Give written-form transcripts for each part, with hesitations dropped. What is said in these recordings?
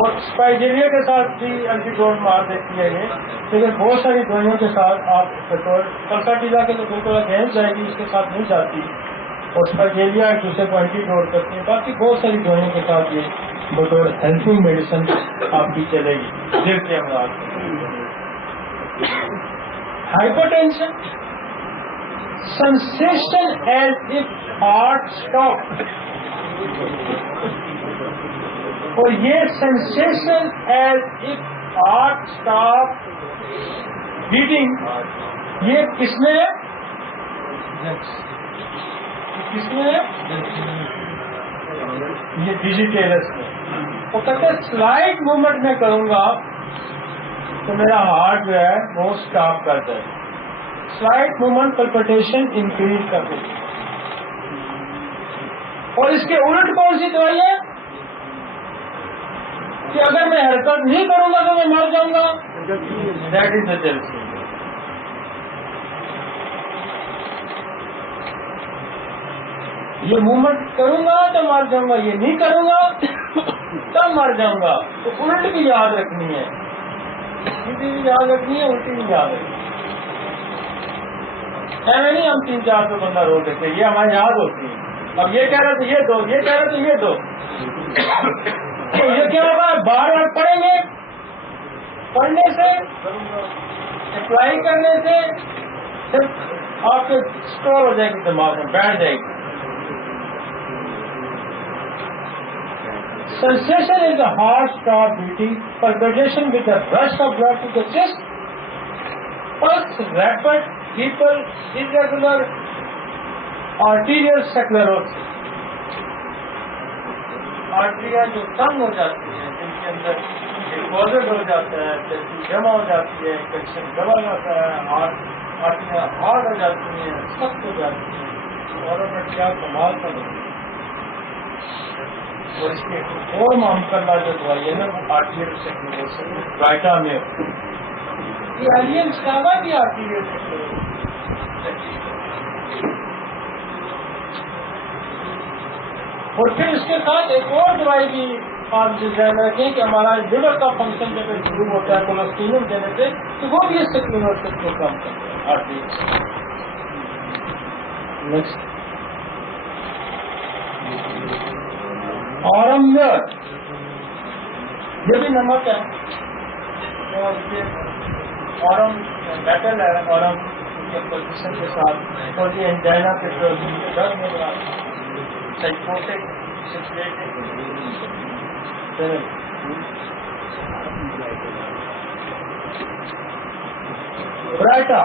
اور اسپائجیریا کے ساتھ بھی اینٹیڈوٹ مار دیتی ہے یہ، لیکن بہت ساری دوائیوں کے ساتھ آپ کنٹرول، پلساٹیزا کے تو بالکل اگینسٹ جائے گی، اس کے ساتھ نہیں جاتی، اور اسپائجیریا ایک دوسرے کو اینٹیڈوٹ کرتی ہیں، باقی بہت ساری دوائیوں کے ساتھ یہ بطور ہیلتھنگ میڈیسن آپ کی چلے گی دل کے امراض۔ Hyper tension, sensation as if heart stopped، اور یہ sensation as if heart stopped beating یہ کس میں ہے؟ کس میں ہے؟ یہ ڈیجیٹیلس میں۔ وہ کہتے ہیں سلائٹ موومنٹ میں کروں گا تو میرا ہارٹ جو ہے وہ اسٹاپ کر جائے، سلائٹ موومنٹ پلپٹیشن انکریز کر دے۔ اور اس کے الٹ کون سی دوائی ہے کہ اگر میں حرکت نہیں کروں گا تو میں مر جاؤں گا؟ That is the jealousy. یہ موومنٹ کروں گا تو مر جاؤں گا، یہ نہیں کروں گا تب مر جاؤں گا۔ تو الٹ بھی یاد رکھنی ہے، سیدھی بھی یاد رکھنی ہے، الٹی بھی یاد رکھنی ہے۔ ایسے نہیں ہم 3-4 بندہ رو دیتے، یہ ہماری یاد ہوتی ہے۔ اب یہ کہہ رہے تو یہ دو، یہ کہہ رہے تو یہ دو، تو یہ کیا ہوگا؟ بار بار پڑھیں گے، پڑھنے سے اپلائی کرنے سے صرف آپ کے اسٹور ہو جائے گی، دماغ میں بیٹھ جائے گی۔ Sensation is the heart stop beating, palpitation with the rush of blood to the chest, pulse rapid, people irregular, arterial sclerosis، آرٹریاں جو تنگ ہو جاتی ہیں، جن کے اندر ڈپازٹ ہو جاتا ہے، کیلشیم جمع ہو جاتی ہے، کیلشیم جمع ہو جاتا ہے، آرٹریاں ہارڈ ہو جاتی ہیں، سخت ہو جاتی ہیں، اور میں کیا کمال کا نہیں۔ اور اس کے اور معاملہ جو دوائی ہے نا وہ آرٹریل سیکلوسس، وائٹا میں یہ ایلین اسٹاوا بھی آرٹریل سیکلوسس۔ اور پھر اس کے ساتھ ایک اور دوائی بھی آپ ذہن رکھیں کہ ہمارا لیور کا فنکشن جب شروع ہوتا ہے کولسٹرول دینے سے تو وہ بھی اس سیکلوسس کو کم کرتا ہے، آرٹریل۔ نیکسٹ اورم یہ بھی نمک ہے، اور یہ اورم میٹل ہے، اورم کے پوزیشن کے ساتھ، اور یہ انجائنا کے درد میں سائکوٹک برائٹا،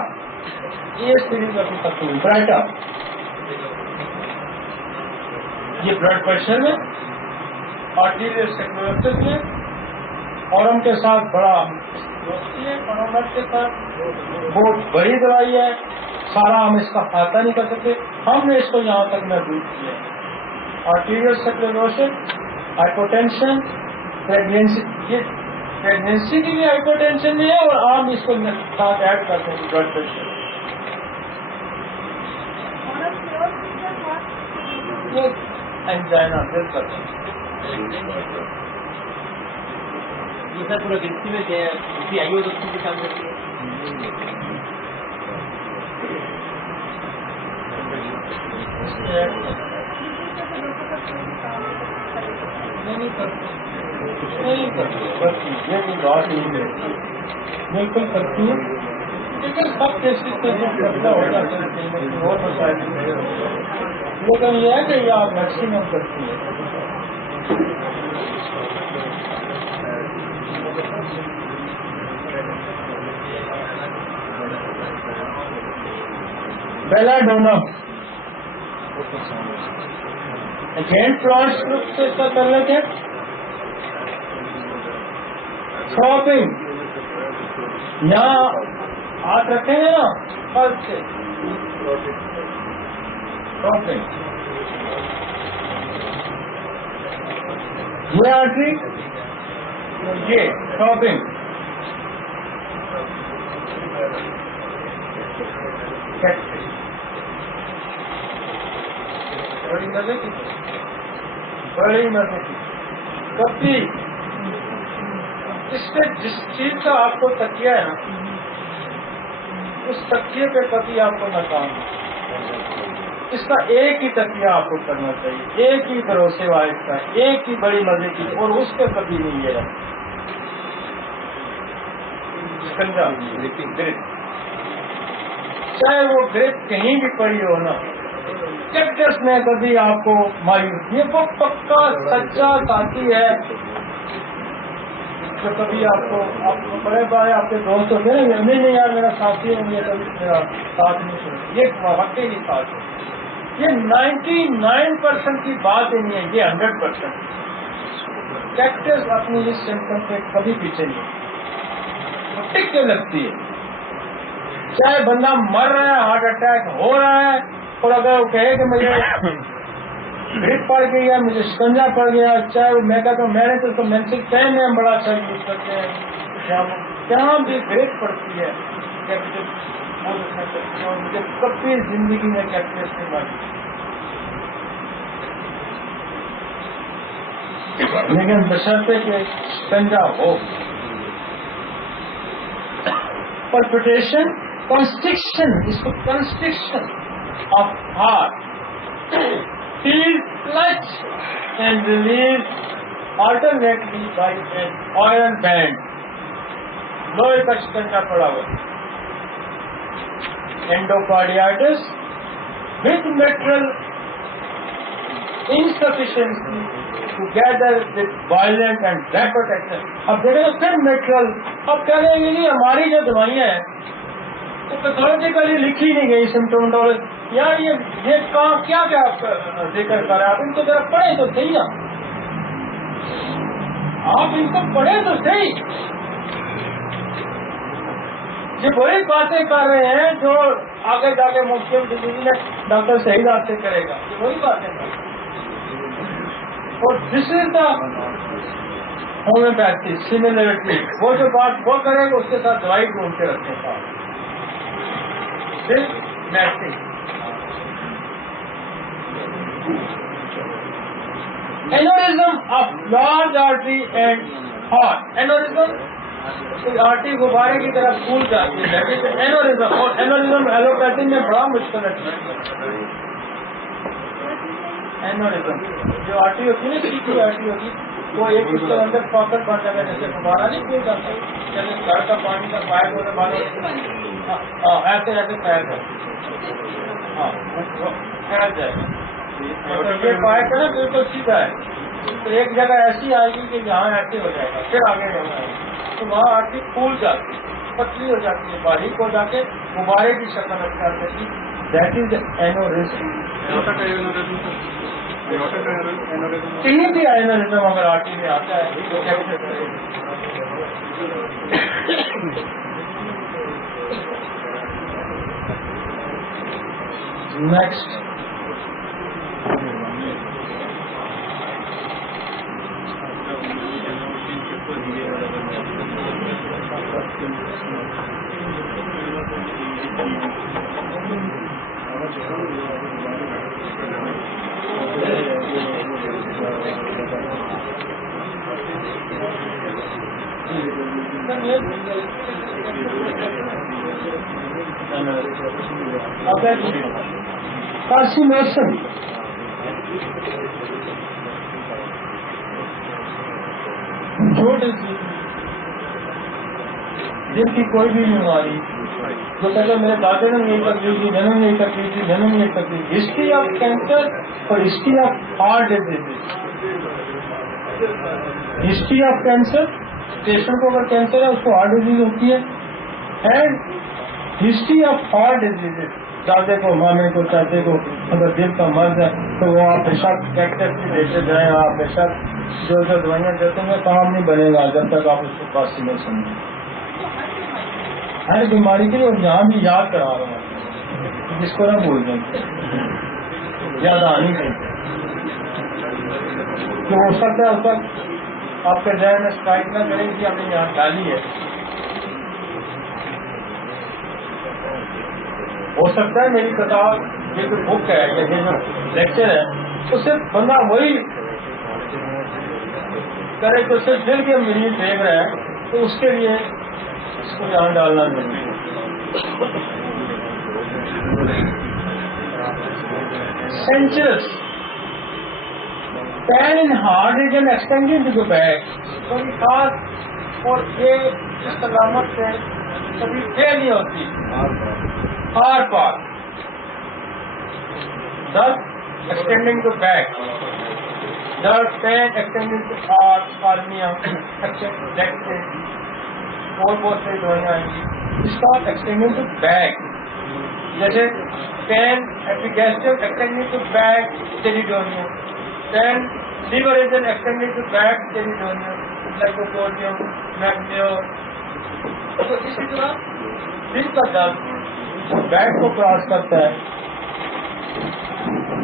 یہ سیریز ابھی تک برائٹا، یہ بلڈ پریشر میں، آرٹریل سیکلوسس میں، اورم کے ساتھ بڑا دوستی ہے، پانومٹ کے ساتھ بہت بڑی دوائی ہے، سارا ہم اس کا احاطہ نہیں کر سکتے، ہم نے اس کو یہاں تک محدود کیا ہے۔ آرٹریل سیکلوسس، ہائپوٹینشن، پریگنینسی کی بھی ہائپوٹینشن میں ہے، اور آپ اس کو ساتھ ایڈ کرتے ہیں بلڈ پریشر۔ انجائنا دل کا یہ سر پورا گنتی میں کسی آئی ہو تو اس کی کام کرتی ہے۔ بالکل کرتی ہے، لیکن سب کیسز سے ہو جاتے ہیں اور مسائل، لیکن یہ ہے کہ یہ آپ میکسیمم کرتی ہے۔ بیلا ڈونا اگین پلانٹس گروپ سے اس کا تعلق ہے۔ شاپنگ، یہاں ہاتھ رکھیں گے نا فرض سے، شاپنگ یہ آرٹری، یہ شاپنگ، بڑی مزے کی کپی، اس سے جس چیز کا آپ کو تکیہ ہے نا، اس تکیے پہ کبھی آپ کو ناکام نہیں، اس کا ایک ہی تکیہ آپ کو کرنا چاہیے، ایک ہی بھروسے واحد کا، ایک ہی بڑی مزے کی، اور اس پہ کبھی نہیں یہ رہا شکنجا گرپ، چاہے وہ گرپ کہیں بھی پڑی ہو نا، کیکٹس میں کبھی آپ کو مایوس، یہ وہ پکا سچا ساتھی ہے جو کبھی آپ کو بڑے بڑے آپ کے دوست ہوتے ہیں نا، نہیں یار میرا ساتھی ہے، مجھے کبھی میرا ساتھ نہیں چھوڑے، یہ واقعی نہیں ساتھ ہے، یہ 99% کی بات ہی نہیں ہے، یہ 100%۔ کیکٹس اپنی اس سمپٹم پہ کبھی پیچھے نہیں، ٹک کے لگتی ہے، چاہے بندہ مر رہا ہے، ہارٹ اٹیک ہو رہا ہے، اور اگر وہ کہے کہ مجھے گرپ پڑ گئی ہے، مجھے شکنجا پڑ گیا، چاہے وہ میں کہتا ہوں میں نے تو مینسل پین میں ہم بڑا اچھا یوز کرتے ہیں، جہاں بھی گرپ پڑتی ہے مجھے کبھی زندگی میں کیکٹس نہیں ماری، لیکن بشرطے کہ شکنجا ہو، پلپٹیشن، کنسٹرکشن، اس کو construction of heart, feel clutch and release alternately by an iron band، لوہے کا شکنجا پڑا ہوا، endocarditis with mitral insufficiency together with violent and rapid action۔ اب دیکھیں تو پھر mitral، اب کہہ رہے ہیں کہ ہماری جو دوائیاں ہیں وہ پیتھولوجیکلی لکھی نہیں گئی سمٹومٹولوجی، یار یہ کام کیا کیا ذکر کر رہے ہیں آپ، ان کو ذرا پڑھیں تو صحیح نا، آپ ان کو پڑھیں تو صحیح، یہ وہی باتیں کر رہے ہیں جو آگے جا کے مسلم ڈیزیز میں ڈاکٹر سعید آپ سے کرے گا، یہ وہی باتیں کر رہے ہیں، اور دس از دا ہومیوپیتھی سملرٹی، وہ جو بات وہ کرے گا اس کے ساتھ دوائی ڈھونڈ کے رکھیں گا، meeting aneurysm of large artery and heart, aneurysm artery غبارے کی طرف پھول جاتی ہے، اینورزم، اور اینورزم ایلوپیتھی میں بڑا مشکل ہے، اینورزم جو آرٹری ہوتی ہے نا، سیدھی آرٹری ہوتی ہے، وہ ایک اس کے اندر پاکٹ بن جاتا ہے، جیسے غبارہ نہیں پھول جاتا، جیسے گھر کا پانی کا پائپ ہونے والا، ایسے ایسے پھیل جائے، ہاں پھیل جائے، یہ پائپ ہے نا بالکل سیدھا ہے، تو ایک جگہ ایسی آئے گی کہ جہاں ایسے ہو جائے گا، پھر آگے ہونا ہے تو وہاں آرٹری پھول جاتی ہے، پتلی ہو جاتی ہے، باریک ہو جا کے غبارے کی شکل اختیار کرتی، دیٹ از اینورزم۔ کہیں بھی اینورزم اگر آرٹری میں آتا ہے تو کیسے کرے گا؟ نیکسٹ کارسینوسن، جو جن کی کوئی بھی بیماری، جو کہتے ہیں میرے دادے نے یہی تکلیف تھی، میں نے یہی تکلیف تھی، میں نے یہی تکلیف، ہسٹری آف کینسر اور history of heart disease, history of cancer, patient کو اگر کینسر ہے اس کو ہارٹ ڈیزیز ہوتی ہے، and history of heart disease, دادے کو، مامے کو، چاچے کو اگر دل کا مرض ہے تو وہ آپ پیشاب کیکٹس کی دیتے جائیں، آپ پیشاب جو دوائیاں دیتے ہیں کام نہیں بنے گا جب تک آپ اس کو پاس نہیں سمجھیں، ہر بیماری کے لیے یہاں بھی یاد کرا رہا ہوں، جس کو نہ بھول دیں، یاد آنی چاہیے، کہ ہو سکتا ہے اس وقت آپ کے ذہن میں اسٹرائک نہ کریں کہ ہم نے یہاں ڈالی ہے، ہو سکتا ہے میری کتاب یہ جو بک ہے یا یہ جو لیکچر ہے اس سے بندہ وہی کرے تو صرف دل کے مریض دیکھ رہے ہیں تو اس کے لیے اس کو جان ڈالنا ضروری ہے. Sensors pan in hard region extending to the back. کوئی خاص اور یہ اس علامت سے کبھی فیل نہیں ہوتی. ہار پار thus extending to back. Thus pan extending to heart, cornea, neck سے اور بہت سے دوائیاں آئیں گی. اس کا extending to back جیسے pain epigastric extending to back ٹیریڈونیم, pain liver region extending to back ٹیریڈونیم, لائکوپوڈیم, میگنیو. تو اسی طرح دل کا درد بیک کو کراس کرتا ہے.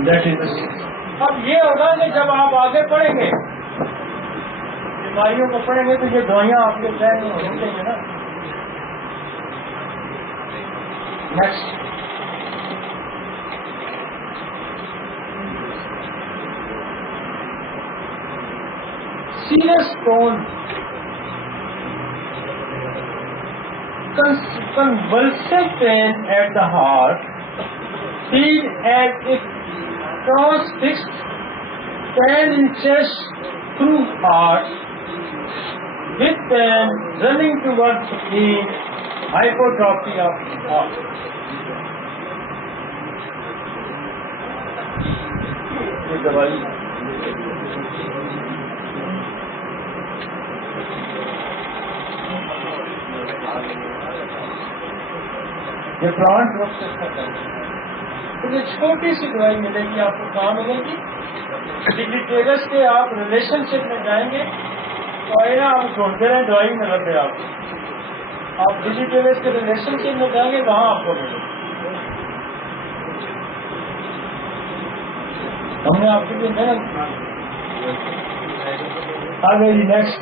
That is. اب یہ ہوگا کہ جب آپ آگے پڑھیں گے بیماریوں کو پڑھیں گے تو یہ دوائیاں آپ کے ذہن میں ہونی چاہیے نا. Next serious tone, convulsive pain at the heart, feel as if transfixed, 10 inches through heart, with pain running towards the knee, hypertrophy of the heart. یہ دوائی یہ پلانٹ پروسیس کرتا ہے. یہ چھوٹی سی دوائی ملے گی آپ کو. کہاں ملے گی؟ ڈیجیٹیلس کے آپ ریلیشن شپ میں جائیں گے تو آپ ڈھونڈتے رہیں دوائی میں لگ گئے آپ کو. آپ ڈیجیٹیلس کے ریلیشن شپ میں جائیں گے وہاں آپ کو ملے گی. ہم نے آپ کے لیے محنت آ گئی. نیکسٹ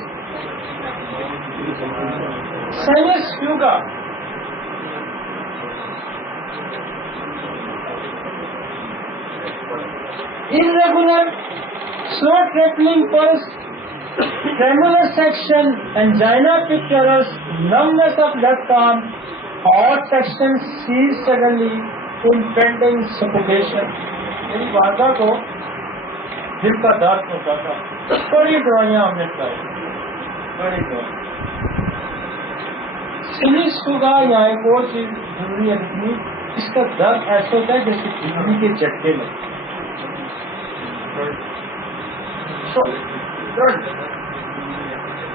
سائنس فیوگا. irregular, slow trickling pulse, tremulous section, angina picturis, numbness of left arm, heart section cease suddenly, impending suffocation. میری والدہ کو دل کا درد ہوتا تھا. بڑی دوائیاں ہم نے کھائی, بڑی دوائیاں. سینس ہوگا یا ایک اور چیز ضروری ہے لکھنی. اس کا درد ایسا ہوتا ہے جیسے بجلی کے جھٹکے میں.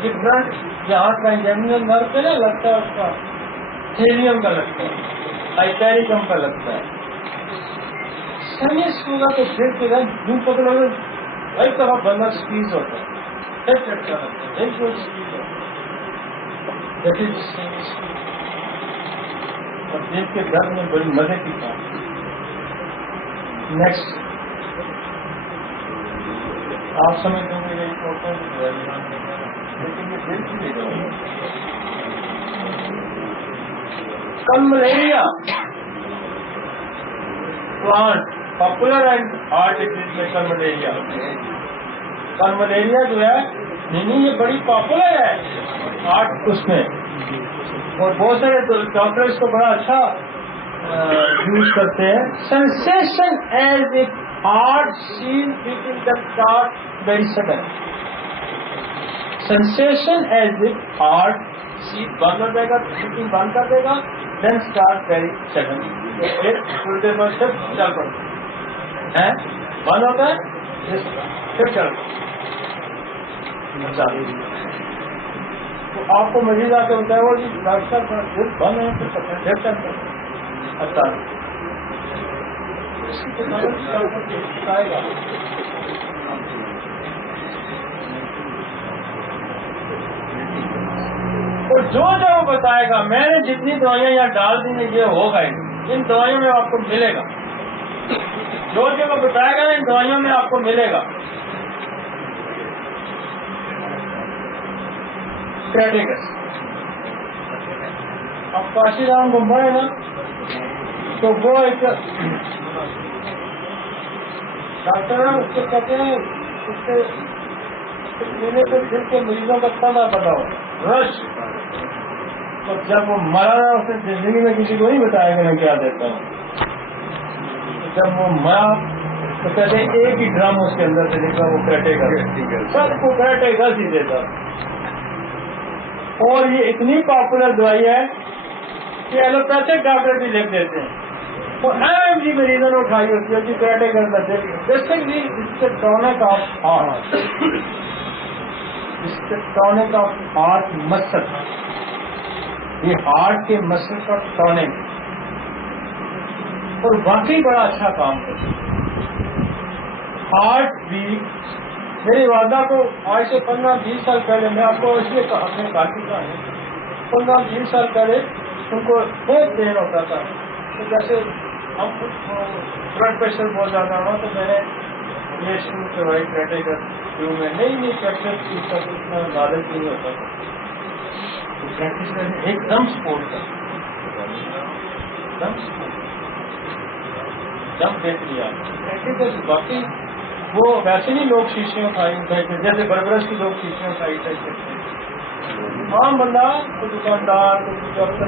یہ برنٹ یہاں کا انجینئر نرو پہ نا لگتا ہے, اس کا ہیلیم کا لگتا ہے, ہائپیریکم کا لگتا ہے. سینس ہوگا تو دل کے رنگ دھوپ پکڑ لگے ایک طرح بندہ اسکیز ہوتا ہے, لگتا ہے بالکل اسکیز ہوتا ہے. اور دل کے درد میں بڑی مزے کی بات. نیکسٹ آپ سمجھتے ہوں گے یہی فوٹو لیکن یہ دل کی نہیں. کم ملیریا پلانٹ پاپولر اینڈ ہارٹ ڈیزیز میں کل ملیریا. کل ملیریا جو ہے نہیں یہ بڑی پاپولر ہے ہارٹ اس میں, اور بہت سارے ڈاکٹر اس کو بڑا اچھا یوز کرتے ہیں. Sensation as if heart ceased beating the start very sudden. Sensation as if heart ceased بند ہو جائے گا, بیٹنگ بند کر دے گا, دین اسٹارٹ ویری سڈن. پھر تھوڑی دیر بعد پھر چل پڑتا ہے, بند ہوتا ہے پھر چل پڑتا. تو آپ کو مزید آ کے بتایا وہ جی ڈاکٹر دل بند ہے پھر پھر چل پڑتا. اچھا بتائے گا. اور جو وہ بتائے گا, میں نے جتنی دوائیاں یہاں ڈال دی ہیں یہ ہوگا ہی, ان دوائیوں میں آپ کو ملے گا. جو وہ بتائے گا ان دوائیوں میں آپ کو ملے گا. اب کاشی رام گمبا ہے نا, تو وہ ایک ڈاکٹر ہے, اس کو کہتے ہیں اس کے میرے تو دل کے مریضوں کا تازہ بتاؤ رش، تو جب وہ مرا اس نے زندگی میں کسی کو نہیں بتایا کہ میں کیا دیتا ہوں. جب وہ مرا تو کہتے ہیں ایک ہی ڈرم اس کے اندر سے نکلا، وہ کراٹے کا سب کو کراٹے کا ہی دیتا. اور یہ اتنی پاپولر دوائی ہے کہ ایلوپیتھک ڈاکٹر بھی لکھ دیتے ہیں. تو ایم جی مریضوں نے اٹھائی ہوتی ہے کہ کراٹے کا بیسکلی اس سے ٹونک آف ہارٹ، اس سے ٹونک آف ہارٹ مسل، یہ ہارٹ کے مسل کا ٹونک، اور واقعی بڑا اچھا کام کرتا ہے. ہارٹ بیٹ میری والدہ کو آج سے 15-20 سال پہلے، میں آپ کو اس لیے اپنے کافی کا ہے، 15-20 سال پہلے ان کو بہت دیر ہوتا تھا. تو جیسے ہم بلڈ پریشر بہت زیادہ ہوا تو میں نے یہ شروع کروائی کراٹے کا شروع میں. نہیں پریکٹس کی سب اتنا عادت نہیں ہوتا تھا، تو پریکٹس کرنے ایک دم سپورٹ کر دم دیکھ لیا پریکٹس. باقی وہ ویسے نہیں لوگ شیشے اٹھائی جیسے بربرس کی لوگ شیشے اٹھائی کرتے ہیں. عام بندہ کوئی دکاندار کوئی ڈاکٹر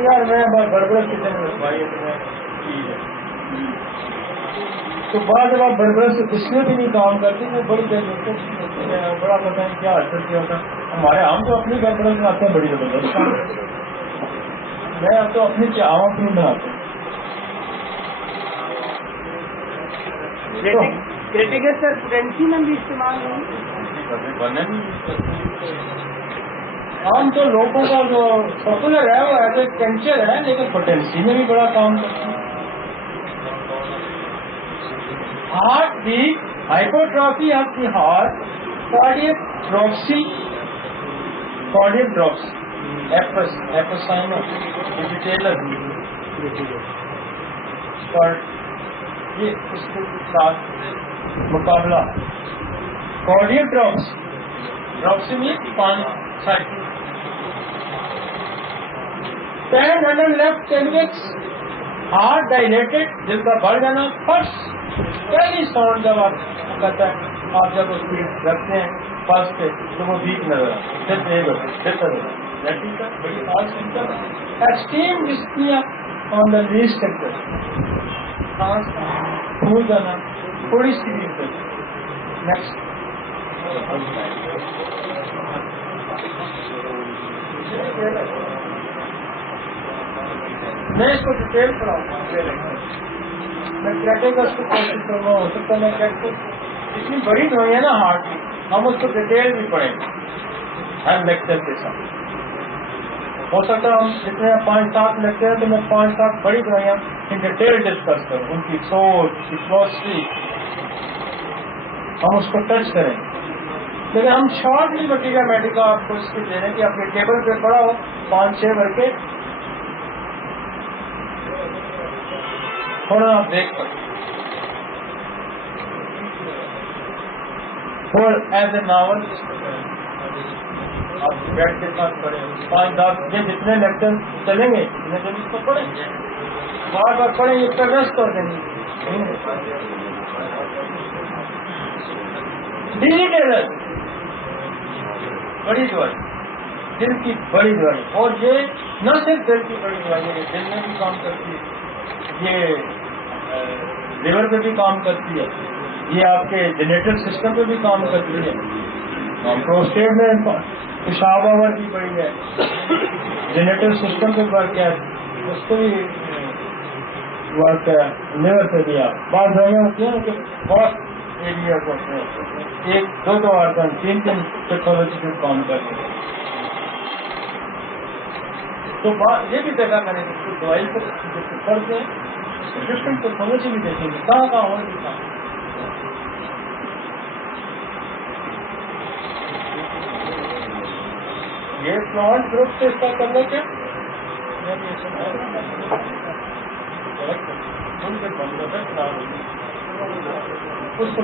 یار میں بربرس کتنے میں رکھوائی ہے تو میں ٹھیک ہے. تو بعد جب آپ بربرس اس میں بھی نہیں کام کرتے تو بڑی دلچسپی بڑا پتہ نہیں کیا حاصل کیا ہوتا. ہمارے ہم تو اپنی بربرس بناتے ہیں بڑی زبردست. میں اب تو اپنی چاہوں کی نہیں بناتے. سر پوٹینسی میں بھی استعمال ہوئی، عام تو لوگوں کا جو پاپولر ہے وہ ایز اے کینچر ہے، لیکن پوٹینسی میں بھی بڑا کام کرتا ہے. Heart beat, hypertrophy of the heart, cardiac dropsy, apocynum digitalis, اور یہ اس کے ساتھ مقابلہ کارڈیک ڈراپسی میں پانی سائیکل. پین انڈر لیفٹ کینوکس، ہارٹ ڈائلیٹڈ، دل کا بڑھ جانا. فرسٹ پہلی ساؤنڈ جب آپ کہتا ہے آپ جب اس کی رکھتے ہیں پلس پہ تو وہ ویک نظر آتا ہے. Extreme dyspnoea on the least سیکٹر، پھول جانا تھوڑی سی بھی. نیکسٹ میں اس کو ڈیٹیل پڑھاؤں گا. میں کراٹے کا اس کو کوشش کروں گا. ہو سکتا ہے میں کراٹے اتنی بڑی دوائی ہے نا ہارٹ کی، ہم اس کو ڈیٹیل بھی پڑھیں گے ہر لیکچر کے ساتھ. ہو سکتا ہے ہم جتنے 5-7 لیکچر ہیں تو میں 5-7 بڑی دوائیاں ان ڈیٹیل ڈسکس کروں، ان کی سوچ کی فلاسفی ہم اس کو ٹچ کریں. لیکن ہم شارٹلی مٹیریل میڈیکل آپ کو اس کے دے رہے کہ اپنے ٹیبل پہ پڑا ہو 5-6 بھر کے تھوڑا آپ دیکھ سکتے اور ایز اے ناول آپ بیٹھ کے ساتھ پڑھیں. 5-10 یہ جتنے لیکچر چلیں گے اتنے دن اس کو پڑھیں گے، بار بار پڑھیں. یہ پہ ریسٹ کر دیں گے. ڈیجیٹیلر بڑی دوائی، دل کی بڑی دوائی، اور یہ نہ صرف دل کی بڑی دوائی ہے، یہ دل میں بھی کام کرتی ہے، یہ لیور پہ بھی کام کرتی ہے، یہ آپ کے جنریٹر سسٹم پہ بھی کام کرتی ہے. پروسٹیٹ میں پیشاب آور بھی بڑی ہے، جنریٹر سسٹم پہ ورک ہے، اس کو بھی ورک ہے، لیور پہ بھی. آپ بعض دوائیاں ہوتی ہیں کہ بہت ایریا ہوتے ہیں، 1-2 آرگن 3 پیتھولوجی پہ کام کرتے ہیں. تو یہ بھی دیکھا میں نے دوائی کو پڑھتے ہیں ڈفرنٹ پیتھولوجی بھی دیکھیں گے کہاں کہاں ہو رہی کہاں. یہ پلانٹ گروپ سے اس کا کرنے کے اس کو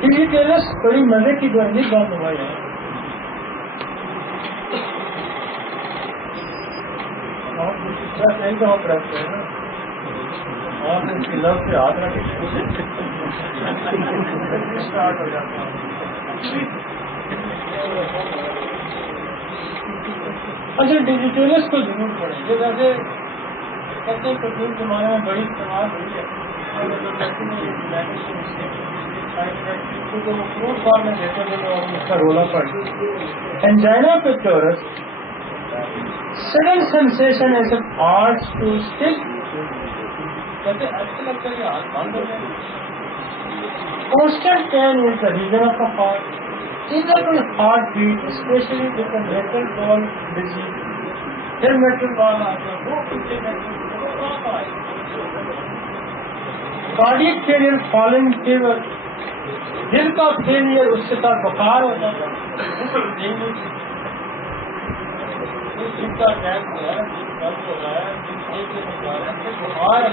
ڈیجیٹیلس بڑی مزے کی دوائی بات دوائی ہے. ایک دفعہ پریس کریں نا, آپ نے اس کی لو پہ ہاتھ رکھے اسٹارٹ ہو جاتا ہے. اچھا ڈیجیٹلس کو ضرور پڑھیں. یہ ویسے کہتے ہیں قدیم زمانے میں بڑی استعمال ہوئی ہے, فروٹ فارم میں دیتے تھے تو اس کا رولا پڑ. اینجائنا پیکٹورس sudden sensation as a heart to stick. کہتے ایسے لگتا ہے کہ ہاتھ بند ہو جائے. Constant pain is the region of the heart. Irregular heartbeat, especially with the mitral valve disease. پھر mitral valve آتا ہے, وہ پیچھے mitral آئے. Cardiac failure, falling fever, دل کا فیلئر, اس کے ساتھ بخار ہو جاتا ہے. جن کا اٹیک ہوا ہے, جن کا ہو رہا ہے, جن ایک بخار ہے, بخار ہے.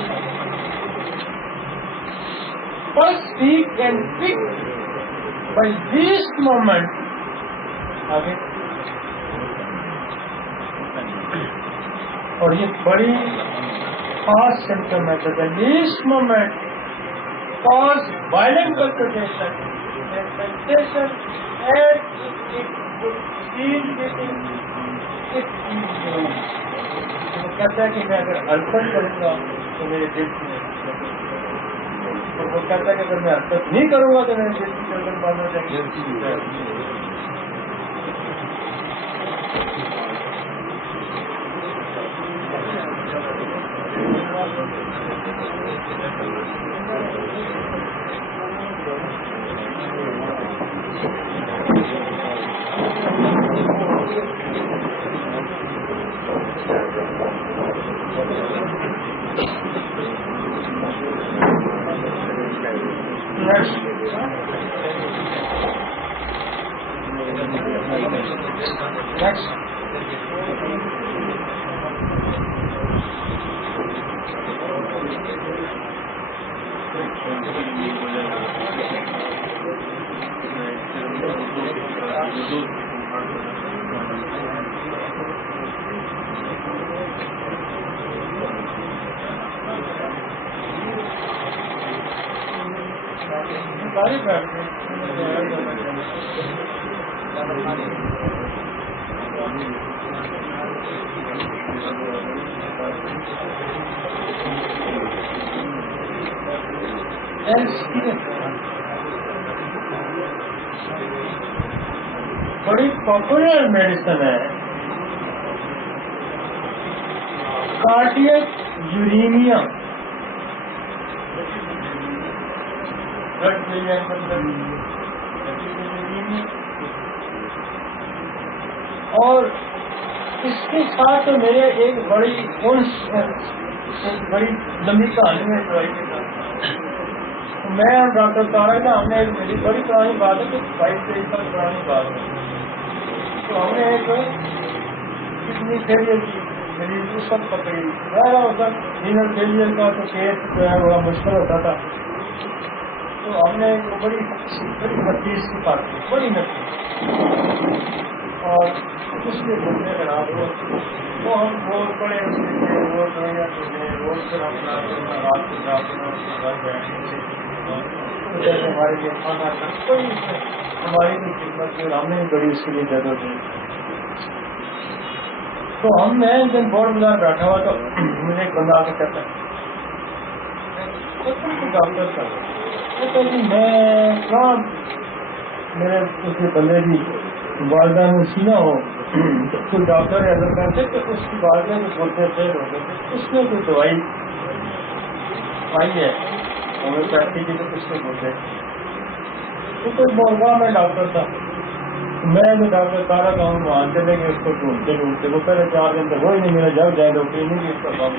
First speak and pick by least moment. آگے اور یہ بڑی خاص سمپٹم ہے. The least moment cause violent palpitation and sensation as it would feel getting it in you. وہ کہتا ہے کہ میں اگر حرکت کروں گا تو میرے دل میں, اور وہ کہتا ہے کہ اگر میں حرکت نہیں کروں گا تو میرے دل کی دھڑکن بند ہو جائے گی. Next. بڑی پاپولر میڈیسن ہے کارڈیک یورینیا. اور اس کے ساتھ میرے ایک بڑی لمبی کہانی میں دوائی کے ساتھ میں اور ڈاکٹر تارا نا, ہم نے میری بڑی پرانی بات ہے کہ 22-23 سال پرانی بات ہے. تو ہم نے ایک کتنی فیلئر کی مریض اس وقت پکڑی. اس وقت رینل فیلئر کا تو کیس جو ہے بڑا مشکل ہوتا تھا. تو ہم نے بڑی نفیس کی بات کی, بڑی نفیس, اور اس کے گھومنے کا رات ہو تو ہم روز پڑے اس کے روز دوائیاں دیں, روز پھر اپنا رات کو جا کر گھر بیٹھیں جیسے ہمارے لیے کھانا کوئی ہماری بھی خدمت کی, ہم نے بھی بڑی اس کے لیے جگہ دی. تو ہم میں ایک دن بہت بازار بیٹھا ہوا تو مجھے ایک بندہ آ کے کہتا ہے ڈاکٹر کا جی میں کہاں میرے اس کے بندے کی والدہ میں سینا ہو کوئی ڈاکٹر ایسا کرتے کہ اس کی والدہ کے بولتے تھے اس میں کوئی دوائی آئی ہے ہومیوپیتھی کی تو اس کو بولتے تو کوئی مورگاہ میں ڈاکٹر تھا. میں جو ڈاکٹر تارا کا ہوں وہاں چلے گئے اس کو ڈھونڈتے وہ پہلے 4 دن تک وہی نہیں ملا. جب جائے ڈاکٹر نہیں بھی اس کا کام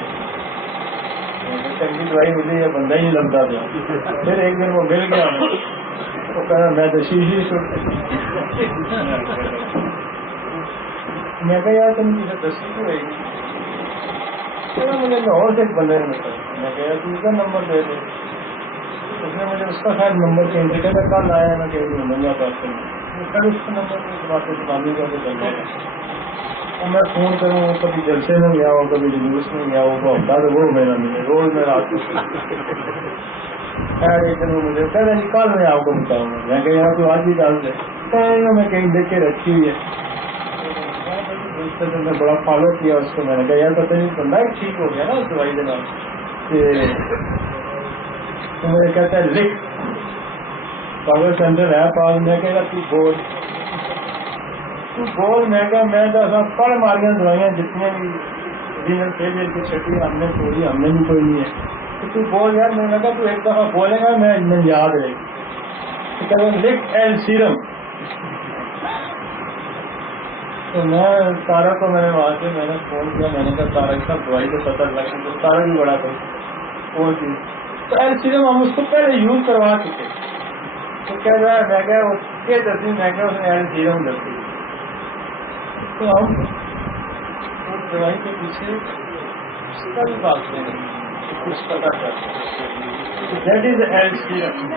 چنگی دوائی ملی ہے بندہ ہی نہیں لگتا تھا. پھر ایک دن وہ مل گیا وہ کہہ رہا میں تو شیشی میں کہا یار تم کسی دستی تو رہے گی. مجھے لاہور سے ایک بندے نے بتایا. میں کہا تو اس کا نمبر دے دے. اس نے مجھے اس کا خیر نمبر چینج کیا کہ کل آیا میں کہیں ڈھونڈوں گا بات کروں. کل اس کا نمبر باتیں سنانی کا تو چل رہا ہے. اور میں فون کروں وہ کبھی جلسے میں گیا ہو کبھی جلوس میں گیا ہو تو ہفتہ تو وہ میرا ملے روز میں رات کو ایک دن وہ مجھے کہہ رہے کل میں آپ کو بتاؤں گا میں کہ یار تو آج ہی ڈال دے میں کہیں دیکھ کے رکھی ہوئی ہے میں بڑا فالو کیا اس کو میں نے کہا یار پتہ نہیں بندہ ٹھیک ہو گیا نا اس دوائی کے نام تو مجھے کہتا ہے لکھ پاگل سینٹر ہے پاس میں کہے گا تو بول میں کہا میں تو پڑھ ماریاں دوائیاں جتنی بھی ڈینر فیلئر کی چھٹی ہم نے چھوڑی ہم نے بھی کوئی نہیں ہے تو بول یار میں نے کہا تو ایک دفعہ بولے گا میں یاد رہے تو کہتا لکھ ایل سیرم تو میں تارا کو میں نے وہاں سے میں نے فون کیا میں نے کہا تارا اس کا دوائی تو پتہ لگا تو تارا بھی بڑا تھا وہ چیز تو ایل سیرم ہم اس کو پہلے یوز کروا چکے تو کہہ رہا ہے میں کہا یہ دسی میں کہا اس نے ایل سیرم دسی تو ہم اس دوائی کے پیچھے اس کا بھی بات کریں کچھ پتا کرتے دیٹ از ایل سیرم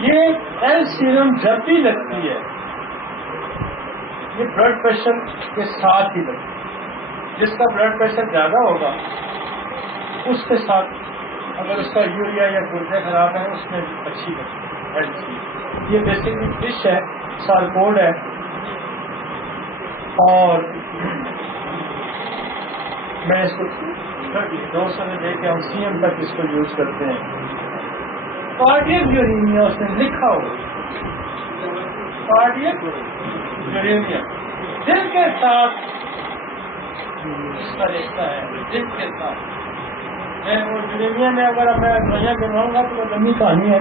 یہ ایل سیرم جب بھی لگتی ہے یہ بلڈ پریشر کے ساتھ ہی لگتی ہے جس کا بلڈ پریشر زیادہ ہوگا اس کے ساتھ اگر اس کا یوریا یا گردے خراب ہے اس میں اچھی لگتی ہے یہ بیسکلی ڈش ہے سالکوڈ ہے اور میں اس کو 200 میں لے کے ہم سی ایم تک اس کو یوز کرتے ہیں کارڈیک یورینیا اس نے لکھا ہو کارڈیک یورینیا دل کے ساتھ اس کا رشتہ ہے دل کے ساتھ میں وہ یورینیا میں اگر میں دوائیاں کرواؤں گا تو وہ لمبی کہانی ہے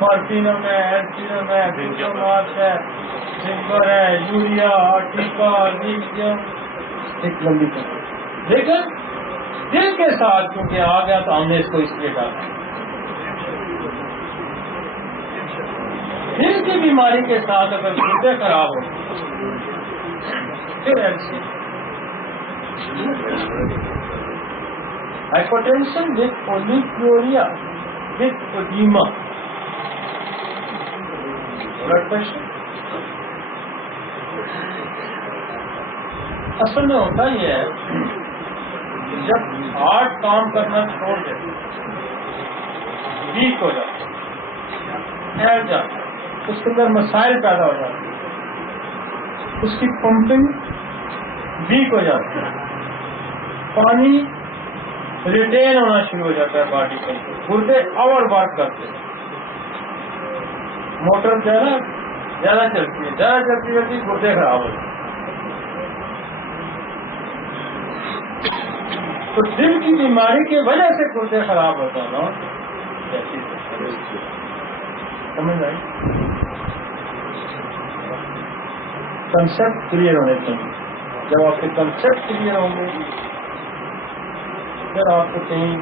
مارفینم ہے ایلسینم ہے بینزوماس ہے زنکر ہے یوریا آرٹیکا لیتھیم ایک لمبی کہانی لیکن دل کے ساتھ کیونکہ آ گیا تو ہم نے اس کو اس لیے ڈالا دل کی بیماری کے ساتھ اگر گردے خراب ہو پھر ایلسینم hypertension with oliguria with oedema blood pressure اصل میں ہوتا یہ ہے کہ جب ہارٹ کام کرنا چھوڑ دے ویک ہو جاتا ٹھہر جاتا اس کے اندر مسائل پیدا ہو جاتے ہیں اس کی پمپنگ ویک ہو جاتی ہے پانی ریٹین ہونا شروع ہو جاتا ہے باڈی کے اندر گردے اوور ورک کرتے ہیں موٹر زیادہ چلتی ہے گردے خراب ہو جاتے ہیں تو دل کی بیماری کی وجہ سے گردے خراب ہوتا ہے نا سمجھ آئی کنسپٹ کلیئر ہونے چاہیے جب آپ کے کنسپٹ کلیئر ہوں گے پھر آپ کو کہیں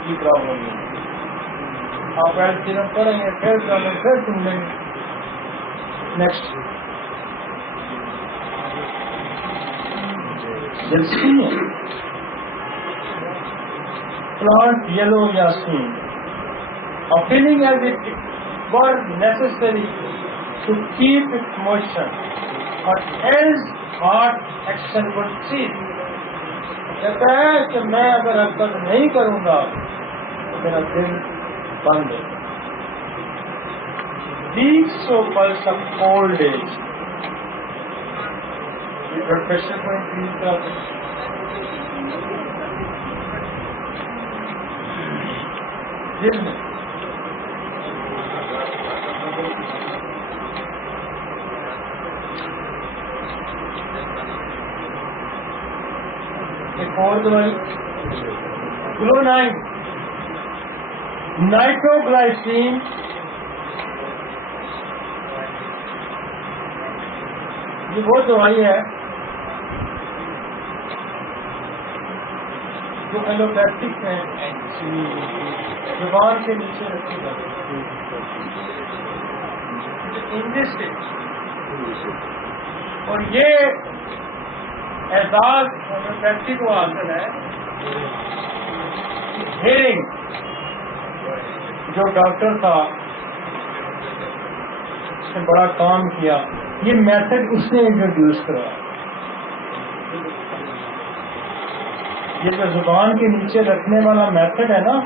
کی پرابلم نہیں آپ ایل سیرم پڑھیں گے پھر سن لیں گے next gelsemium plant yellow jasmine a feeling as if it were necessary to keep its motion or else heart action would cease. کہتا ہے کہ میں اگر حرکت نہیں کروں گا تو میرا دل بند ہے weeks of pulse of cold days یہ بلڈ پریشر کو انکریز کرتے دل میں ایک اور دوائی گلونائن نائٹروگلائسین یہ وہ دوائی ہے جو ایلوپیتھک ہے زبان کے نیچے رکھی جاتی ہے اور یہ اعزاز ہومیوپیتھی کو حاصل ہے ہیئرنگ جو ڈاکٹر تھا اس نے بڑا کام کیا یہ میتھڈ اس نے انٹروڈیوس کروایا یہ جو زبان کے نیچے رکھنے والا میتھڈ ہے نا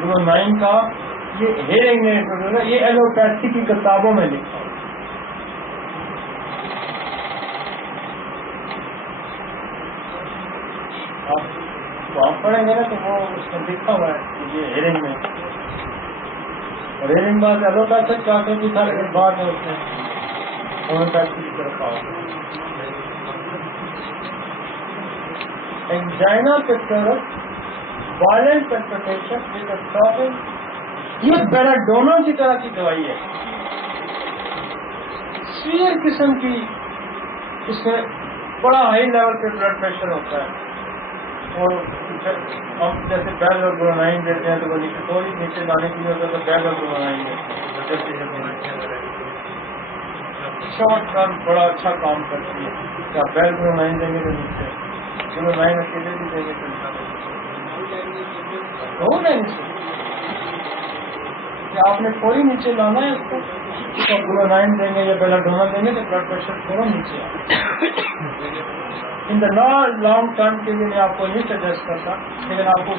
گلونائن کا، یہ ہیئرنگ میں انٹروڈیوس ہے، یہ ایلوپیتھی کی کتابوں میں لکھا ہوا ہے. آپ پڑھیں گے نا تو وہ اس میں لکھا ہوا ہے کہ یہ ہیئرنگ میں، اور ہیئرنگ بعد ایلوپیتھک ڈاکٹر بھی تھا لیکن بعد میں اس نے ہومیوپیتھی کی طرف آ گیا. اینجائنا پیکٹورس وائلنٹ پلپیٹیشن ود اسٹاپنگ، یہ بیلاڈونا کی طرح کی دوائی ہے، سیویئر قسم کی، اس میں بڑا ہائی لیول پہ بلڈ پریشر ہوتا ہے، اور ہم جیسے بیل اور گلونائن دیتے ہیں تو وہ نیچے تھوڑی نیچے لانے کے لیے ہوتا ہے تو بیل اور گلونائن دیتے ہیں. شارٹ ٹرم بڑا اچھا کام کرتی ہے. کیا بیل گلونائن دیں گے تو نیچے، گلونائن اکیلے بھی دیں گے تو ہو جائیں گے. کیا آپ نے تھوڑی نیچے لانا ہے اس کو، تو گلونائن دیں گے یا بیلاڈونا دیں گے تو بلڈ پریشر تھوڑا نیچے آئے. ان دا لانگ ٹرم کے لیے میں آپ کو نہیں سجیسٹ کرتا، لیکن آپ کو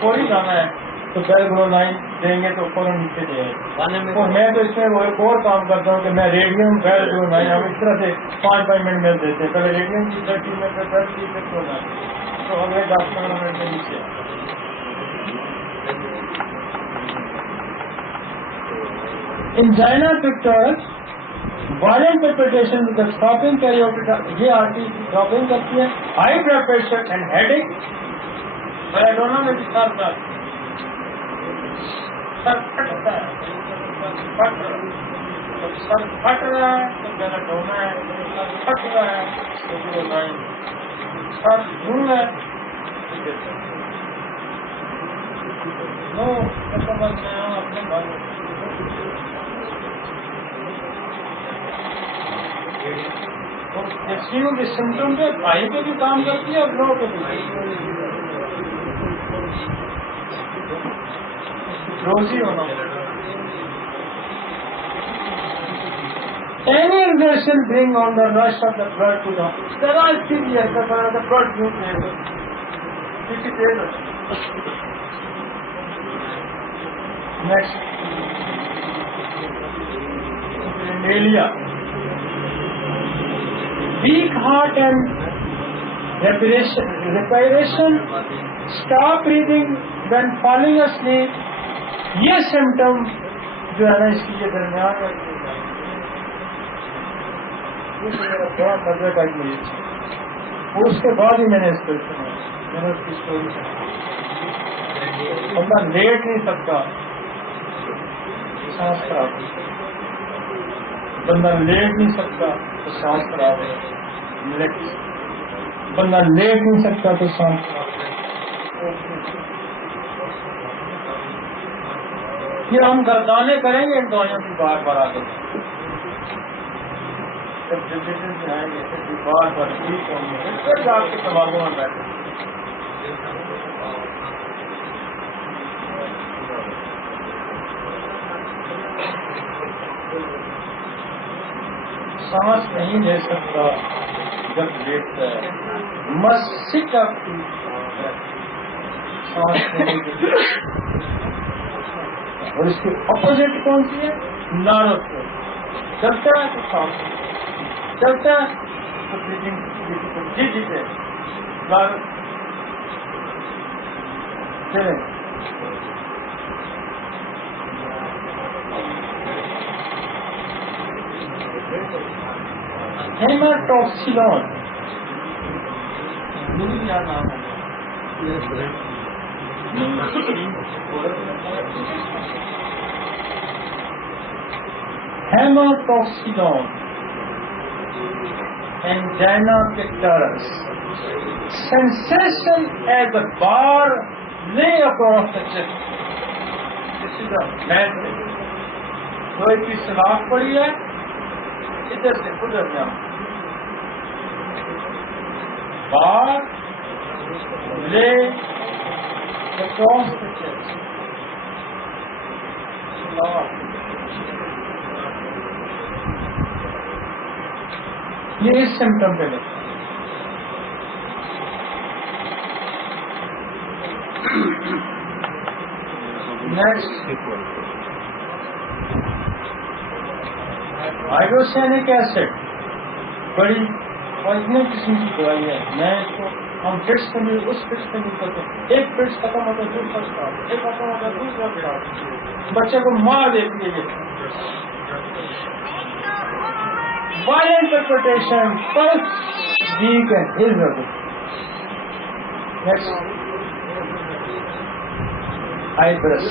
فوری جانا ہے تو بیل گلونائن دیں گے تو فوراً نیچے دے گا. اور میں تو اس میں وہ ایک اور کام کرتا ہوں کہ میں ریڈیم بیل گلونائن ہم اس طرح سے 5 منٹ میں دیتے ہیں، پہلے ریڈیم کی 30 منٹ پہ 30 منٹ ہو جاتی ہے تو اگلے 10-15 منٹ میں نیچے. Angina pectoris violent palpitation with stopping carotid, یہ آرٹری اسٹاپنگ کرتی ہے. High blood pressure and heading, belladonna میں بھی سر درد، سر پھٹتا ہے، سر پھٹ رہا ہے تو بیلاڈونا ہے، سر پھٹ رہا ہے تو گلونائن، سر گھوم ہے نو سمجھ میں اپنے بارے کے سمٹم پہ بھائی پہ بھی کام کرتی ہے اور لو پہ بھی، روزی ہونا. Any exertion bring on the rush of the blood to the sterile severe the blood glucose. This is it. Next, Amelia. Weak heart and respiration, stop breathing when falling asleep. یہ سمٹم جو ہے نا اس کی یہ درمیان میں بڑا مزے کا ایک مریض تھا، اس کے بعد ہی میں نے اس کو سنا، میں نے اس کی اسٹوری سنا. بندہ لیٹ نہیں سکتا، سانس خراب ہو، بندہ لیٹ نہیں سکتا تو سانس خراب ہے، بندہ لیٹ نہیں سکتا تو سانس خراب ہے. یہ ہم گردانے کریں گے ان دوائیوں کی بار بار آگے، جب جنریشن سے آئیں گے پھر بار بار ٹھیک ہوں گے، پھر آپ کے دماغوں میں بیٹھے. سانس نہیں لے سکتا جب لیٹتا ہے، مسٹ اپ سانس نہیں لے سکتا. اور اس کی اپوزٹ کون سی ہے؟ نارو فلو. چلتا ہے تو سانس، چلتا ہے تو بریتھنگ جیتے نارو چلیں. ہیماٹوکسیلون کیا نام ہے؟ ہیماٹوکسیلون اینجائنا پیکٹورس sensation as a bar lay across the chest. This is a method. لوہے کی سلاخ پڑی ہے، ادھر سے ادھر جاؤ، بار لے across the chest. یہ اس سمٹم پہ لگتا ہے. نیکسٹ ہائیڈروسینک ایسڈ بڑی پوائزنس قسم کی دوائی ہے. میں اس کو ہم فٹس میں بھی اس فٹس میں بھی کرتے ہیں. ایک فٹس ختم ہوتا ہے دوسرا اسٹارٹ, ایک ختم ہوتا ہے دوسرا اسٹارٹ, بچے کو مار دیتی ہے. یہ violent palpitation plus weak and irritable. Next ہائیبرس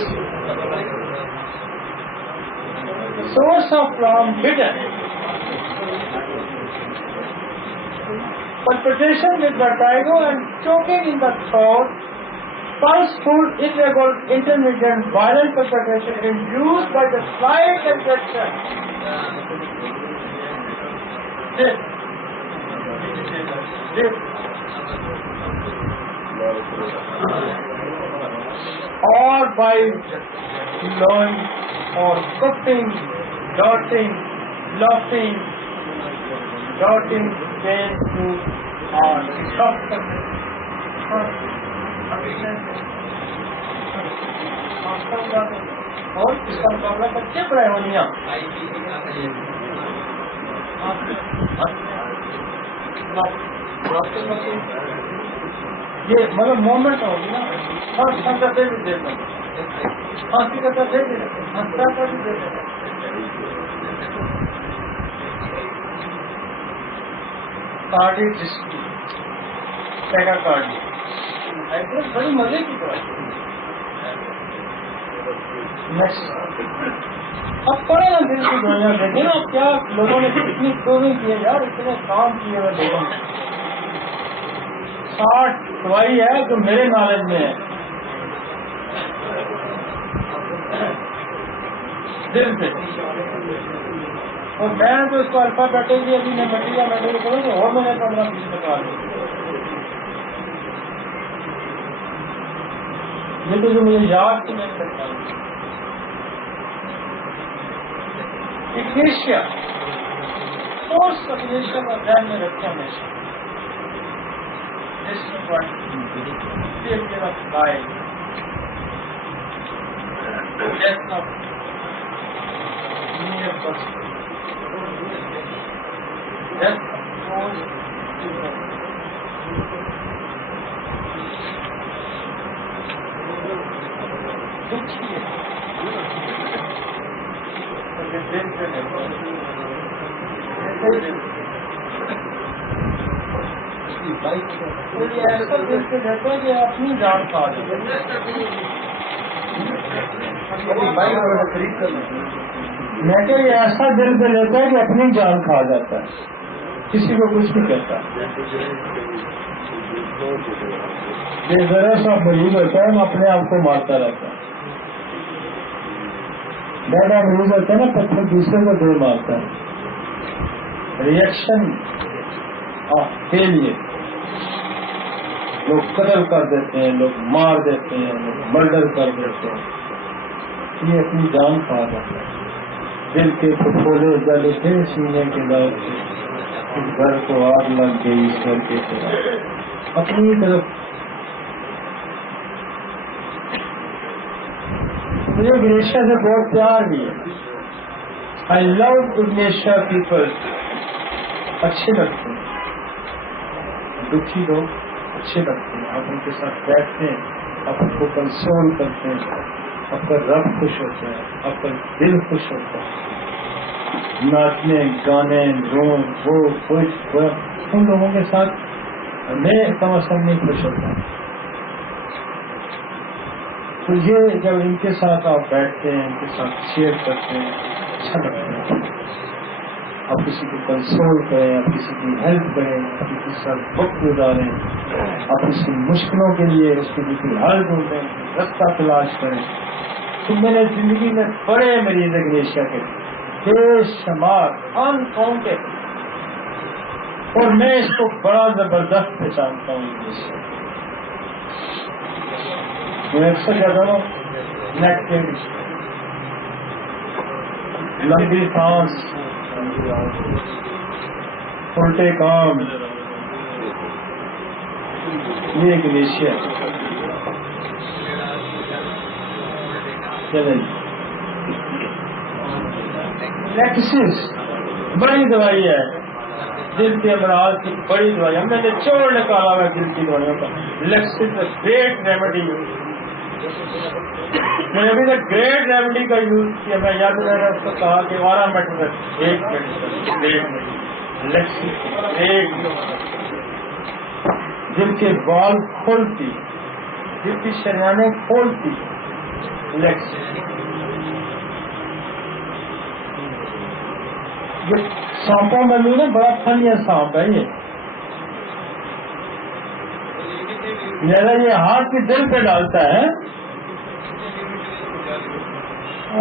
source of from hidden. Palpitation with vertigo and choking in the throat, pulseful, irregular, intermittent, violent palpitation induced by the slight injection. Or by blowing or coughing, darting, laughing, pain to or suffering. اور اس کا مقابلہ کرتے برائمونیا. یہ مطلب moment ہوگی نا, ہنستا بھی دیتا ہنسی کرتا دے دینا, ہنستا بھی دے دینا. کارڈیک ڈسپلی, پیگا کارڈی بڑی مزے کی دوائی. نیکسٹ اب پڑھے نا دل کی دنیا دیکھیں نا کیا لوگوں نے کتنی ڈوزنگ کی ہے یار, اتنے کام کیے ہوئے لوگوں نے. 60 دوائی ہے جو میرے نالج میں ہے دل سے, اور میں تو اس کو الفا بیٹے گی ابھی میں مٹیریا میٹر کروں تو اور میں نے 15-20 بتا دوں. یہ تو جو مجھے یاد تھی میں کرتا ہوں. اگنیشیا, فورس اگنیشیا کا دھیان میں رکھیں ہمیشہ. Failure of life, death of near person, death of close people. دکھی ہے دل سے ایسا دل سے دیتا ہے کہ اپنی جان کھا جائے. میں کہ یہ ایسا دل سے لیتا ہے کہ اپنی جان کھا جاتا ہے, کسی کو کچھ نہیں کہتا. یہ ذرا سا مریض ہوتا ہے نا اپنے آپ کو مارتا رہتا ہے. بڑا مریض ہوتا ہے نا پتھر دوسرے کو دور مارتا ہے. ریئیکشن کے لیے لوگ قتل کر دیتے ہیں, لوگ مار دیتے ہیں, لوگ مرڈر کر دیتے ہیں. یہ اپنی جان کھا جاتا ہے. دل کے پھپھولے جل تھے سینے کے لائق, اس گھر کو آگ لگ گئی اس گھر کے خلاف. اپنی طرف مجھے اگنیشیا سے بہت پیار بھی ہے. آئی لو اگنیشیا پیپل, اچھے لگتے ہیں. دکھی لوگ اچھے لگتے ہیں, آپ ان کے ساتھ بیٹھتے ہیں, آپ ان کو کنسول کرتے ہیں, آپ کا رب خوش ہوتا ہے, آپ کا دل خوش ہوتا ہے. ناچنے گانے رون وہ خوش ان لوگوں کے ساتھ میں کم از کم نہیں خوش ہوتا. تو یہ جب ان کے ساتھ آپ بیٹھتے ہیں, ان کے ساتھ شیئر کرتے ہیں, اچھا لگتا ہے. آپ کسی کو کنسول کریں, آپ کسی کی ہیلپ کریں, آپ کسی کے ساتھ وقت گزاریں, آپ اس کی مشکلوں کے لیے اس کے لیے حل ڈھونڈیں, رستہ تلاش کریں. تو میں نے زندگی میں بڑے مریض اگنیشیا کے بے شمار انکاؤنٹیبل, اور میں اس کو بڑا زبردست پہچانتا ہوں. میں اکثر کہتا ہوں نیک پین, لمبی سانس, الٹے کام, یہ اگنیشیا. چلے لیکسس بڑی دوائی ہے، دل کے امراض کی بڑی دوائی. ہم نے نچوڑ نکالا ہوا دل کی دوائیوں کا. Lexus great remedy. میں نے ابھی تک گریٹ ریمیڈی کا یوز کیا. میں یاد میں نے اس کو کہا کہ 12 منٹ ایک منٹ لیکسس ایک دل کے بال کھولتی، دل کی شریانیں کھولتی. لیکسس یہ سانپوں میں بھی نا بڑا فنی سانپ ہے. یہ ہاتھ کی دل پہ ڈالتا ہے.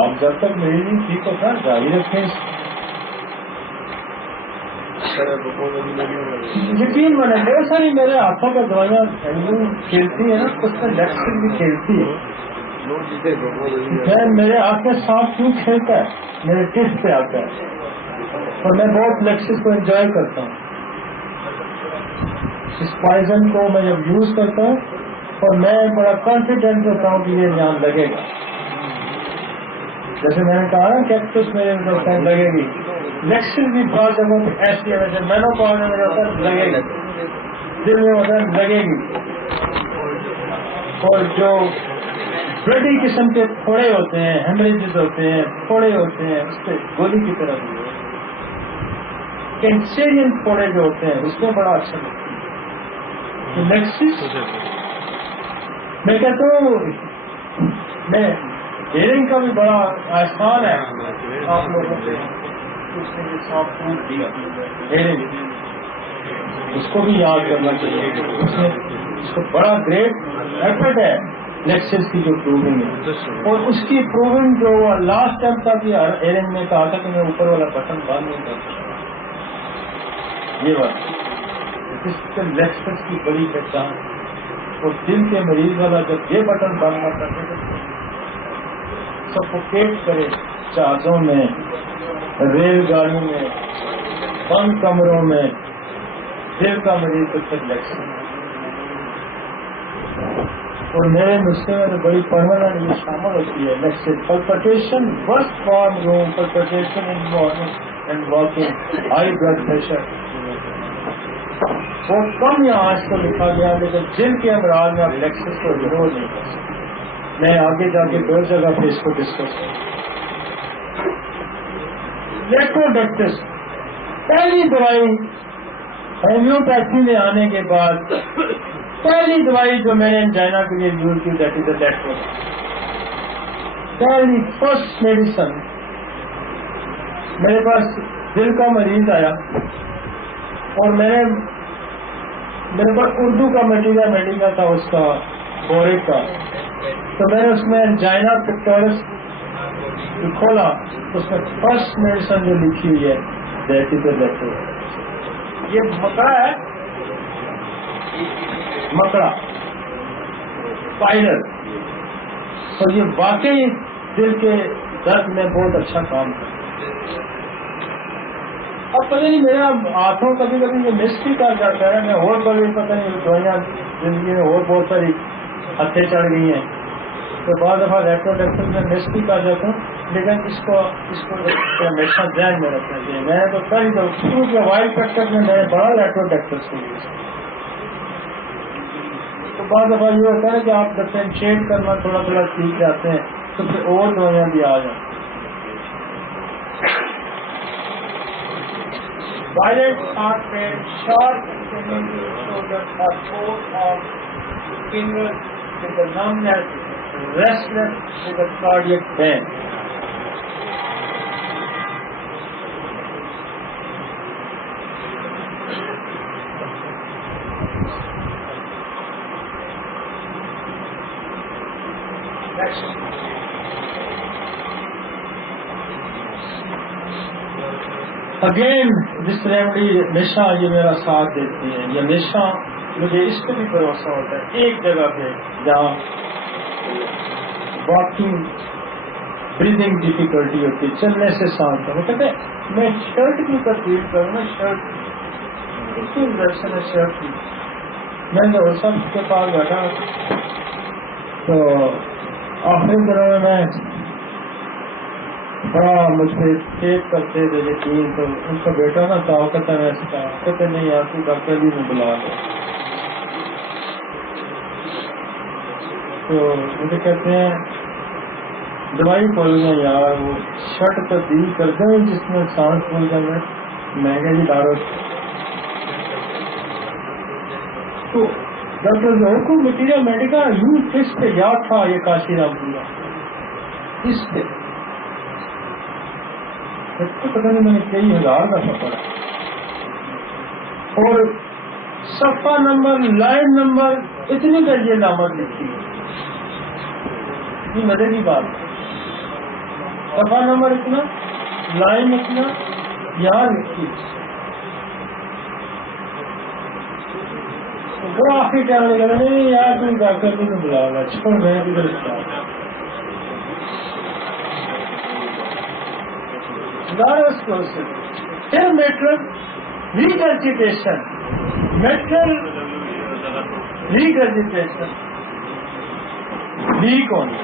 آپ جب تک میری نہیں ٹھیک ہوتا جاری رکھیں. یقین میں نے بہت ساری میرے ہاتھوں پہ دوائیاں کھیلتی ہیں نا، اس میں لیکسس بھی کھیلتی ہے. میرے ہاتھ میں سانپ کیوں کھیلتا ہے؟ میرے ٹیسٹ پہ آتا ہے اور میں بہت لیکسس کو انجوائے کرتا ہوں. اس پوائزن کو میں جب یوز کرتا ہوں اور میں بڑا کانفیڈنٹ ہوتا ہوں کہ یہ جان لگے گا. جیسے میں نے کہا نا کیکٹس میرے اندر لگے گی. لیکسس بھی بعض جگہوں پہ ایسی ہے جیسے مینو پاؤز میں ہوتا ہے لگے گی، دل میں ہوتا ہے لگے گی. اور جو بڑی قسم کے پھوڑے ہوتے ہیں، ہیمریجز ہوتے ہیں، پھوڑے ہوتے ہیں، اس پہ گولی کی طرح بھی کینسرین پھوڑے جو ہوتے ہیں اس میں بڑا اچھا لگتا ہے. لیکسس میں کہتا ہوں میں ہیئرنگ کا بھی بڑا آسان ہے. آپ لوگوں سے اس کو بھی یاد کرنا چاہیے. اس کو بڑا گریٹ ایفرٹ ہے لیکسس کی جو پروونگ ہے، اور اس کی پروونگ جو لاسٹ ٹائم تھا کہ ہیئرنگ میں کہا تھا کہ میں اوپر والا بٹن بند نہیں کر سکتا. یہ بات اس سے لیکسس کی بڑی پہچان. اور دل کے مریض والا جب یہ بٹن بند نہ کرتے تو سفوکیٹ کرے جہازوں میں، ریل گاڑیوں میں، بند کمروں میں، دل کا مریض تو پھر لیکسس. اور میرے نسخے میں تو بڑی پرماننٹ یہ شامل ہوتی ہے لیکسس. Palpitation worst form room palpitation in morning and walking, high blood pressure. بہت کم یہاں آج کو لکھا گیا، لیکن جن کے امراض میں آپ لیکسس کو اگنور نہیں کر سکتے. میں آگے جا کے 2 جگہ پہ اس کو ڈسکس کروں. لیٹروڈکٹس پہلی دوائی ہومیوپیتھی میں آنے کے بعد پہلی دوائی جو میں نے انجائنا کے لیے یوز کی دیٹ از لیٹروڈکٹس. پہلی فرسٹ میڈیسن. میرے پاس دل کا مریض آیا اور میرے پاس اردو کا میڈیکل تھا اس کا بورک کا. تو میں نے اس میں انجائنا پکٹورس کھولا، اس میں فرسٹ میڈیسن جو لکھی ہوئی ہے دیٹ از لیٹروڈکٹس. یہ مکڑا ہے، مکڑا اسپائڈر، اور یہ واقعی دل کے درد میں بہت اچھا کام کرتا ہے. اب پتہ نہیں میرا ہاتھوں کبھی کبھی یہ مس بھی کر جاتا ہے. میں اور کبھی پتہ نہیں دوائیاں زندگی میں اور بہت ساری ہتھیں چڑھ گئی ہیں تو بعض دفعہ لیٹروڈکٹس میں مس بھی کر جاتا ہوں. لیکن اس کو ہمیشہ ذہن میں رکھنا چاہیے. میں نے تو پہلی تو شروع کے وائلڈ فیکٹر میں نے بڑا لیٹروڈکٹس کو یوز کیا. تو بعض دفعہ یہ ہوتا ہے کہ آپ ڈفرینشیٹ کرنا تھوڑا تھوڑا سیکھ جاتے ہیں تو پھر اور دوائیاں بھی آ جائیں. Violent heart pain, sharp pain in the shoulder or both of fingers with the numbness, restless with the cardiac pain. Again جس ریمیڈی ہمیشہ یہ میرا ساتھ دیتی ہے، یہ ہمیشہ مجھے اس پہ بھی بھروسہ ہوتا ہے. ایک جگہ پہ جہاں واکنگ بریدنگ ڈیفیکلٹی ہوتی ہے، چلنے سے سانس وہ کہتے ہیں میں شرٹ کی تبدیل کروں نا، شرٹ کی انجیکشن ہے شرٹ کی. میں تو سب کے پاس بیٹھا تو آخری دنوں میں بڑا مجھ پہ چیک کرتے تھے یقین، تو ان کا بیٹا نا طاقت ہے ایسا کہا، کہتے نہیں یار تو ڈاکٹر علی میں بلا لو. تو مجھے کہتے ہیں دوائی کھول گئے یار، وہ شرٹ تبدیل کر دیں جس میں سانس کھول جائے. مہنگے جی دارو. تو ڈاکٹر ظہور کو مٹیریل میڈیکل یوں کس پہ یاد تھا یہ کاشی رام پورا اس پہ پتہ نہیں میں نے کئی ہزار کا سفر ہے. اور صفحہ نمبر لائن نمبر اتنی کا یہ علامت لکھی ہے. اتنی مزے کی بات ہے. صفحہ نمبر اتنا، لائن اتنا، یہاں لکھی. وہ آخری ٹائم میں کہہ رہے ہیں یار تم ڈاکٹر بھی نہیں بلا گا چھوڑ میں ادھر پھر میٹرل ریگرجیٹیشن. میٹرل ریگرجیٹیشن ویک ہونا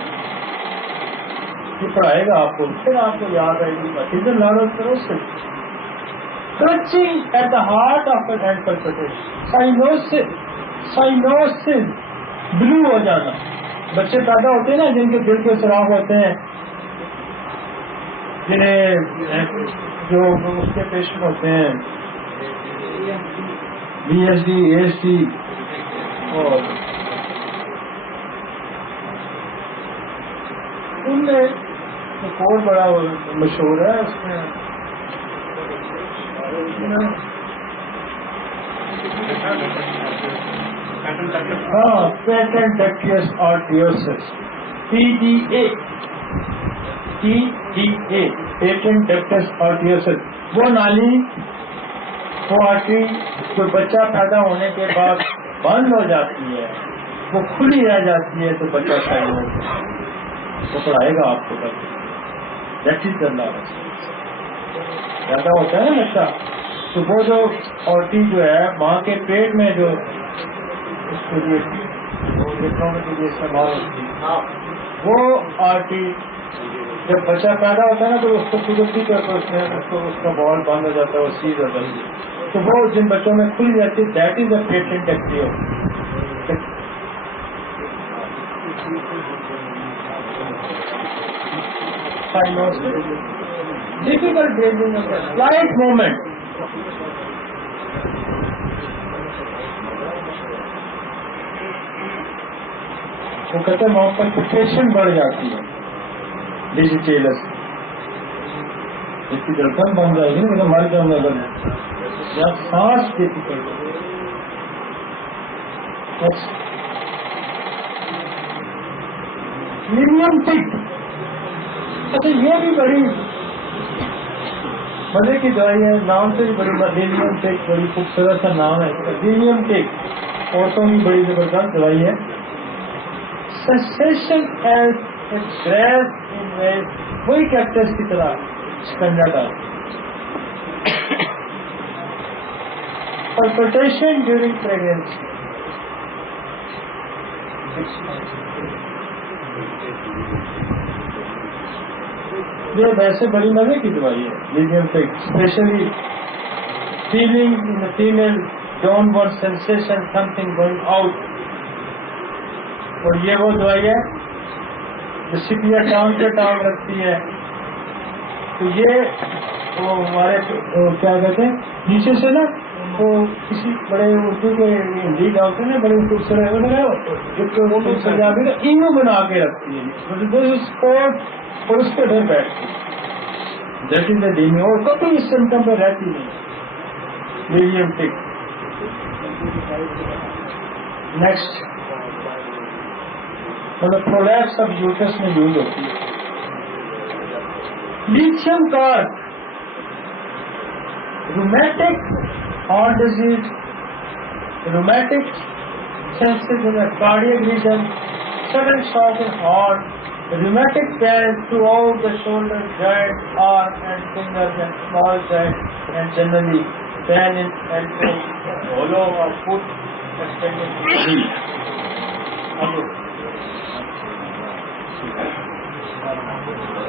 یہ پڑھائے گا آپ کو، پھر آپ کو یاد آئے گی. ادھر لارو کرو صرف touching at the heart of the hand palpitation. Cyanosis blue ہو جانا. بچے پیدا ہوتے ہیں نا جن کے دل کے سراغ ہوتے ہیں، جنہیں جو اس کے پیشنٹ ہوتے ہیں B S D, A S D, اور ان میں ایک اور بڑا مشہور ہے اس میں patent ductus arteriosus PDA. Patent ductus arteriosus وہ نالی، وہ آرٹری کوئی بچہ پیدا ہونے کے بعد بند ہو جاتی ہے، وہ کھلی رہ جاتی ہے تو بچہ صحیح ہوتا ہے. وہ پڑھائے گا آپ کو دیٹ از دا لاس. پیدا ہوتا ہے نا بچہ تو وہ جو آرٹری جو ہے ماں کے پیٹ میں جو اس کے لیے استعمال ہوتی ہے، وہ آرٹری جب بچہ پیدا ہوتا ہے نا تو اس کو قدرتی طور پر اس کا بال بند ہو جاتا ہے، وہ سیدھ ہو جاتی ہے. تو وہ جن بچوں میں کھل جاتی ہے that is a patent active. Difficult breathing slight movement. وہ کہتے ہیں وہاں پر پریپریشن بڑھ جاتی ہے ڈیجیٹیلس، اس کی دھڑکن بن جائے گی نا مر جاؤں گا یا سانس ڈیفیکلٹ. میڈیم ٹک. اچھا یہ بھی بڑی مزے کی دوائی ہے، نام سے بھی بڑی میڈیم ٹک بڑی خوبصورت سا نام ہے. میڈیم ٹک عورتوں کی بڑی زبردست دوائی ہے. Sensation as express in ways, وہی کیکٹس کی طرح شکنجا ڈال. Palpitation during pregnancy. یہ ویسے بڑی مزے کی دوائی ہے میڈیم ٹک. Especially feeling in the female downward sensation something going out. اور یہ وہ دوائی ہے جو سپیا ٹانگ سے ٹانگ رکھتی ہے. تو یہ وہ ہمارے کیا کہتے ہیں نیچے سے نا وہ کسی بڑے اردو کے ہندی ڈاکٹر نے بڑے خوبصورت سجا کے اینو بنا کے رکھتی ہے اور اس پہ ڈر بیٹھتی ہے. That is the demi. اور کبھی اس سمٹم پہ رہتی نہیں. Medium tick. نیکسٹ مطلب پرولیپس آف یوٹرس میں یوز ہوتی ہے. Lithium carb. Rheumatic heart disease, rheumatic senses in cardiac region, sudden shock in heart, rheumatic pain throughout the shoulder, joint, arm and fingers and small joint, and generally pain in ankle, hollow of foot, extended to the knee.